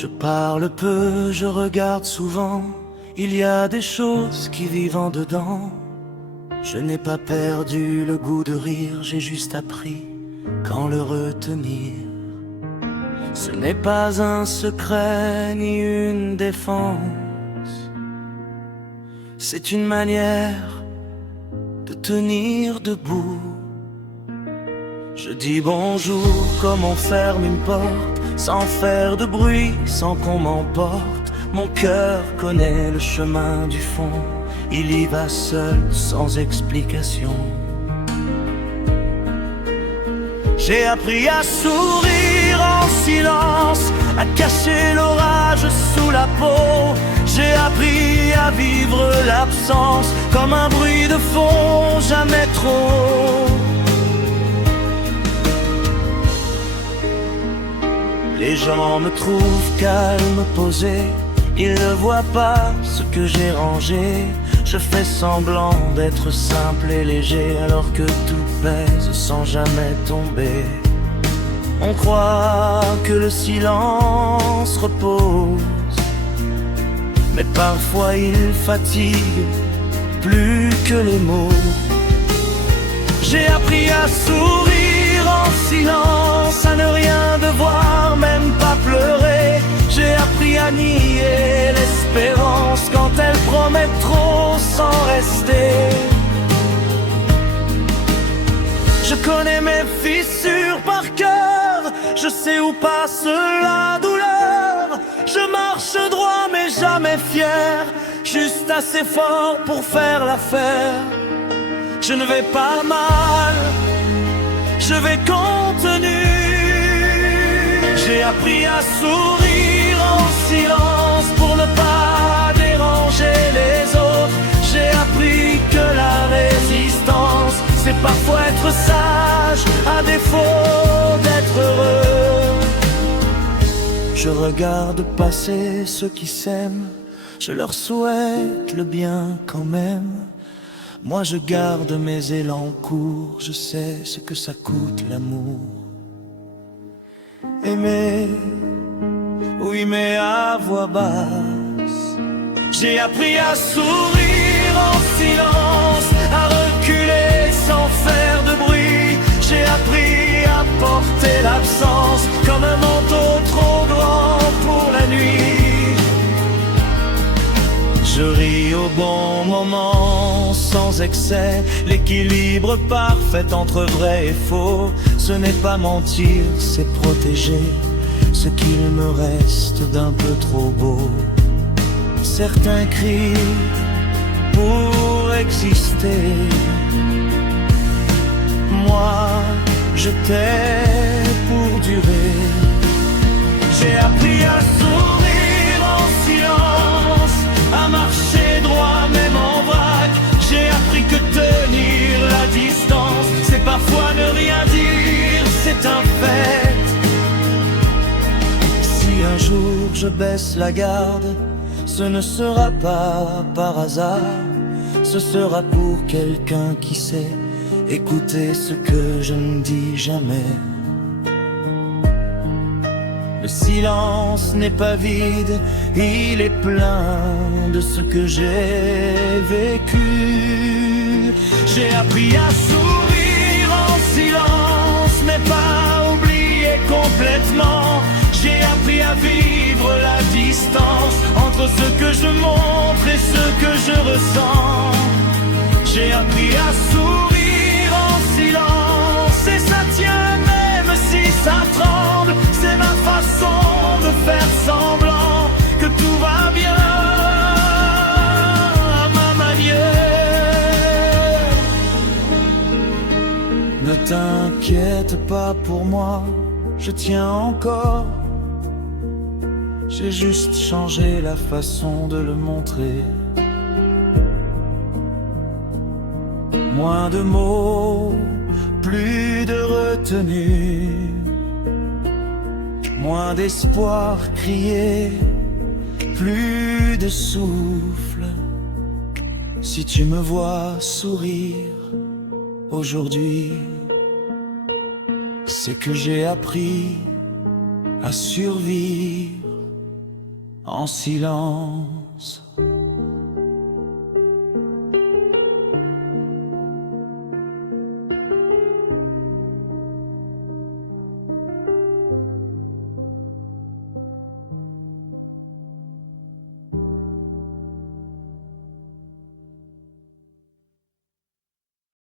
Je parle peu, je regarde souvent. Il y a des choses qui vivent en dedans. Je n'ai pas perdu le goût de rire, j'ai juste appris qu'en le retenir. Ce n'est pas un secret ni une défense. C'est une manière de tenir debout. Je dis bonjour comme on ferme une porte, sans faire de bruit, sans qu'on m'emporte. Mon cœur connaît le chemin du fond, il y va seul, sans explication. J'ai appris à sourire en silence, à cacher l'orage sous la peau. J'ai appris à vivre l'absence comme un bruit de fond, jamais trop. Les gens me trouvent calme, posé. Ils ne voient pas ce que j'ai rangé. Je fais semblant d'être simple et léger, alors que tout pèse sans jamais tomber. On croit que le silence repose, mais parfois il fatigue plus que les mots. J'ai appris à sourire en silence, à ne rien devoir, même pas pleurer. J'ai appris à nier l'espérance quand elle promet trop sans rester. Je connais mes fissures par cœur, je sais où passe la douleur. Je marche droit mais jamais fier, juste assez fort pour faire l'affaire. Je ne vais pas mal, je vais contenu. J'ai appris à sourire en silence pour ne pas déranger les autres. J'ai appris que la résistance, c'est parfois être sage à défaut d'être heureux. Je regarde passer ceux qui s'aiment, je leur souhaite le bien quand même. Moi je garde mes élans courts, je sais ce que ça coûte l'amour. Aimer, oui mais à voix basse. J'ai appris à sourire en silence, à reculer sans faire de bruit. J'ai appris à porter l'absence comme un manteau trop grand pour la nuit. Je ris au bon moment, sans excès, l'équilibre parfait entre vrai et faux. Ce n'est pas mentir, c'est protéger ce qu'il me reste d'un peu trop beau. Certains crient pour exister, moi je tais pour durer. J'ai appris à sourire en silence, à marcher droit même en vrac. J'ai appris que tenir la distance, c'est parfois ne rien dire, c'est un fait. Si un jour je baisse la garde, ce ne sera pas par hasard. Ce sera pour quelqu'un qui sait écouter ce que je ne dis jamais. Le silence n'est pas vide, il est plein de ce que j'ai vécu. J'ai appris à sourire en silence, mais pas oublier complètement. J'ai appris à vivre la distance entre ce que je montre et ce que je ressens. J'ai appris à sourire en silence, et ça tient même si ça tremble. C'est ma façon de faire semblant que tout va bien à ma manière. Ne t'inquiète pas pour moi, je tiens encore. J'ai juste changé la façon de le montrer. Moins de mots, plus de retenue. Moins d'espoir crié, plus de souffle. Si tu me vois sourire aujourd'hui, c'est que j'ai appris à survivre. en silence.